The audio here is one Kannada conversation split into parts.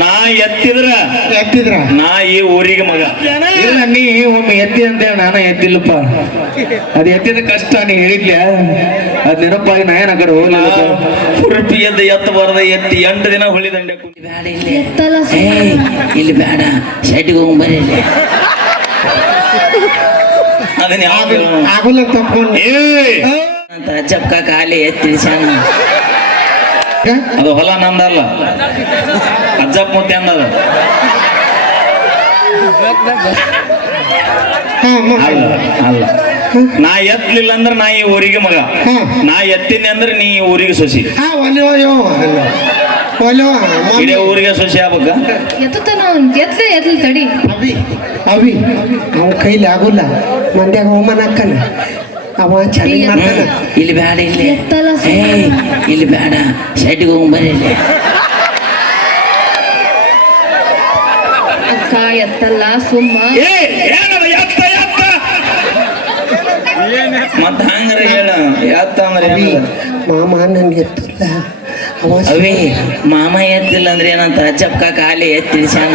ನಾ ಎತ್ತಿದ್ರ? ಎತ್ತಿದ್ರ? ನಾ ಈ ಊರಿಗೆ ಮಗ. ಇಲ್ಲ ನೀ ಒಮ್ಮೆ ಎತ್ತಿ ಅಂತೇಳಿ ನಾನು ಎತ್ತಿಲ್ಲಪ್ಪ. ಅದ್ ಎತ್ತಿದ ಕಷ್ಟ ನೀ ಹೇಳಿದ್ಯ? ಅದ್ ನೆನಪಾಗಿ ನಾ ಏನ ಆ ಕಡೆ ಹೋಗ್ಲಿಲ್ಲ ಕುರುಪಿ ಎದ್ದು ಎತ್ತಬಾರ್ದ ಎತ್ತಿ ಎಂಟು ದಿನ ಹೊಳಿ ದಂಡೆ ಬೇಡ ಇಲ್ಲಿ. ಇಲ್ಲಿ ಬೇಡ. ಶೆಟ್ಟಿಗೆ ಹೋಗಿ ಇಲ್ಲಿ. ಅದನ್ನ ಯಾವ? ಆಗುಲ್ಲ ತಪ್ಪ ಅಂತ ಅಜ್ಜಪ್ಪ ಖಾಲಿ ಎತ್ತಿಳಿಸ್ಯಾನ ಅದು ಹೊಲ ನಂದಲ್ಲ ಅಜ್ಜಪ್ಪ ಮುತ್ತೆ ಅಂದದ. ಹಾ ಅಲ್ಲ ಅಲ್ಲ. ನಾ ಎತ್ತಲಿಲ್ಲ ಅಂದ್ರೆ ನಾ ಈ ಊರಿಗೆ ಮಗ. ನಾ ಎತ್ತೀನಿ ಅಂದ್ರೆ ನೀ ಈ ಊರಿಗೆ ಸೊಸಿ. ಇಡೀ ಊರಿಗೆ ಸೊಸಿ ಆಗ್ಬೇಕ? ಎತ್ತಲೇ ಎತ್ತಲಿ ಎತ್ಲಿ ತಡಿ. ಅವಿ ಅವಿ. ಅವ ಕೈಲಿ ಆಗುಲ್ಲ. ಮಂಡ್ಯಾಗ ಅವಮಾನ ಹಾಕನ ಅವ ಚಾಲೆಂಜ್ ಮಾಡ್ತಾನ ಇಲ್ಲಿ ಬೇಡ ಇಲ್ಲಿ. ಎತ್ತಲ್ಲ ಏಯ್ ಇಲ್ಲಿ ಬೇಡ. ಶೆಟ್ಟಿಗೆ ಹೋಗ್ಬರ್ರಿ ಇಲ್ಲಿ. ಅಕ್ಕ ಎತ್ತಲ್ಲ ಸುಮ್ಮ. ಏ ಏನವ ಎತ್ತ ಎತ್ತ? ಮತ್ತ ಹಂಗಾರ ಹೇಳ ಎತ್ತ ಅಂದ್ರೆ ಏನದ? ಮಾಮ ನನ್ಗೆ ಎತ್ತಲ್ಲ. ಅವ ಅವೇ ಮಾಮ ಎತ್ತಿಲ್ಲ ಅಂದ್ರೆ ಏನಂತ? ಅಜ್ಜಪ್ಪ ಖಾಲಿ ಎತ್ತಿಳಿಸ್ಯಾನ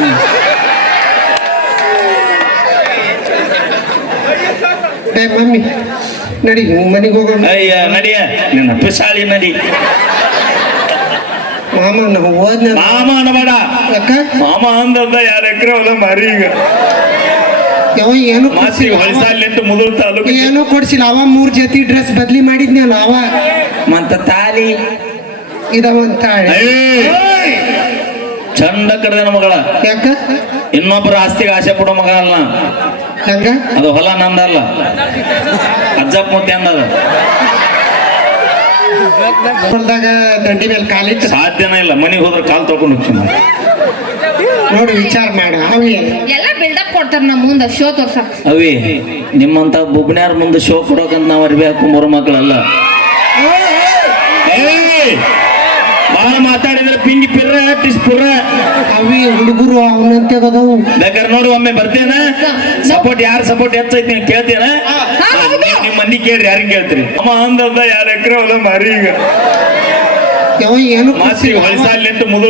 ಏ ಮಮ್ಮಿ. ನಡಿ ಮನೆಗೆ ಹೋಗೋಣ. ಅಯ್ಯ ನಡಿಯ. ನಿನ್ನ ಪಿಸಾಳಿ ನಡಿ ಮಾಮ ನಾವು ಹೋದ್ನ. ಮಾಮ ಅನ್ನಬೇಡ ಯಾಕ? ಮಾಮ ಅಂದದ ಯಾರ ಎಕರೆ ಹೊಲ ಮಾರಿ ಈಗ. ಯಾವ ಏನು ಮಾಸಿ ಹೊಳಸಾಲಿಂಟು ಮುದುಲ್ ತಾಲೂಕು ಏನೋ ಕೊಡ್ಸಿಲ್ಲ. ಅವ ಮೂರ್ ಜೊತೆ ಡ್ರೆಸ್ ಬದ್ಲಿ ಮಾಡಿದ್ನಲ್ಲ ಅವ. ಮತ್ತ ತಾಲಿ ಇದಾವ! ಚಂದ ಕಡ್ದನ ಮಗಳ. ಯಾಕ? ಇನ್ನೊಬ್ಬರ ಆಸ್ತಿಗೆ ಆಸೆ ಪಡೋ ಮಗ ಅಲ್ಲ. ಅದು ಹೊಲ ನಂದಲ್ಲ ಅಜ್ಜಪ್ಪ ಮುತ್ತೆ ಅಂದದ. ಹೊಲ್ದಾಗ ದಂಡಿ ಮೇಲೆ ಕಾಲಿಟ್ಟು ಸಾಧ್ಯನೇ ಇಲ್ಲ. ಮನೆಗೆ ಹೋದ್ರೆ ಕಾಲ್ ತಗೊಂಡು ಹೋಗ್ತೀನಿ ನೋಡಿ ವಿಚಾರ ಮಾಡ. ಅವಿ ಎಲ್ಲ ಬಿಲ್ಡಪ್ ಕೊಡ್ತಾರ ನಮ್ಮ ಮುಂದೆ ಶೋ ತೋರ್ಸಕ್ ಅವಿ ನಿಮ್ಮಂತ ಬುಬ್ನ್ಯಾರ ಮುಂದೆ ಶೋ ಕೊಡೋಕಂತ ನಾವು ಅರ್ಬಿ ಮೂರು ಮಕ್ಕಳಲ್ಲ ಏಯ್! ಬಾಳ ಮಾತಾಡಿದ್ರೆ ಪಿಂಗಿ ಪಿರ್ರ ಟಿಸ್ ಪುರ್ರ ಅವಿ ಹುಡುಗರು ಅವನಂತೆ ಅದಾವು. ಬೇಕಾದ್ರೆ ನೋಡಿ ಒಮ್ಮೆ ಬರ್ತೇನ. ಸಪೋರ್ಟ್ ಯಾರು ಸಪೋರ್ಟ್ ಹೆಚ್ಚೈತಿ ನೀವು ಕೇಳ್ತೇನ. ನಿಮ್ಮ ಮಂದಿ ಕೇಳ್ರಿ ಯಾರಿಗೆ ಕೇಳ್ತೀರಿ? ಅಮ್ಮ ಅಂದದ ಯಾರ ಎಕರೆ ಹೊಲ ಮಾರಿ ಈಗ. ಏನು ಮಾಸಿ ಹೊಳಸಾಲಿಂಟು ಮುದು